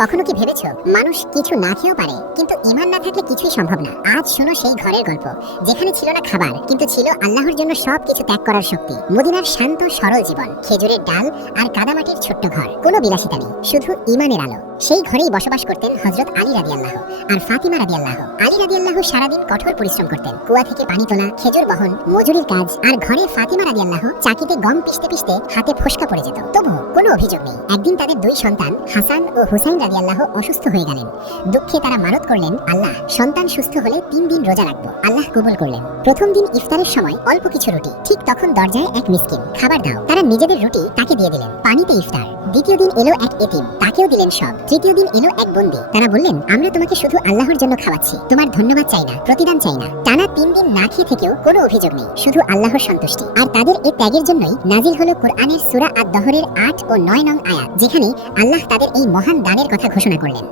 কখনো কি ভেবেছো মানুষ কিছু না খেয়েও পারে, কিন্তু ঈমান না থাকলে কিছুই সম্ভব না। আজ শোনো সেই ঘরের গল্প যেখানে ছিল না খাবার, কিন্তু ছিল আল্লাহর জন্য সবকিছু ত্যাগ করার শক্তি। মদিনার শান্ত সরল জীবন, খেজুরের ডাল আর কাদামাটির ছোট্ট ঘর, কোনো বিলাসিতা নেই, শুধু ঈমানের আলো। সেই ঘরেই বসবাস করতেন হযরত আলী রাদিয়াল্লাহু আর ফাতিমা রাদিয়াল্লাহু। আলী রাদিয়াল্লাহু সারাদিন কঠোর পরিশ্রম করতেন, কুয়া থেকে পানি তোলা, খেজুর বহন, মজুরির কাজ। আর ঘরে ফাতিমা রাদিয়াল্লাহু চাকিতে গম পিষতে পিষতে হাতে ফোসকা পড়ে যেত, তবুও কোনো অভিযোগ নেই। একদিন তাদের দুই সন্তান হাসান ও হুসাইন রাদিয়াল্লাহু অসুস্থ হয়ে গেলেন। দুঃখে তারা মানত করলেন, আল্লাহ, সন্তান সুস্থ হলে 3 দিন রোজা রাখবো। আল্লাহ কবুল করলেন। প্রথম দিন ইফতারের সময় অল্প কিছু রুটি, ঠিক তখন দরজায় এক মিসকিন, খাবার দাও। তারা নিজেদের রুটি তাকে দিয়ে দিলেন, পানিতে ইফতার। দ্বিতীয় দিন এলো এক এতিম, তাকেও দিলেন সব। তৃতীয় দিন এলো এক বন্দী, তারা বললেন, আমরা তোমাকে শুধু আল্লাহর জন্য খাওয়াচ্ছি, তোমার ধন্যবাদ চাই না, প্রতিদান চাই না। টানা 3 দিন না খেয়ে থেকেও কোনো অভিযোগ নেই, শুধু আল্লাহর সন্তুষ্টি। আর তাদের এই ত্যাগের জন্যই নাজিল হলো কোরআনের সূরা আদ-দহরের 8 ও 9 নং আয়াত, যেখানে আল্লাহ তাদের এই মহান দানের কথা ঘোষণা করলেন।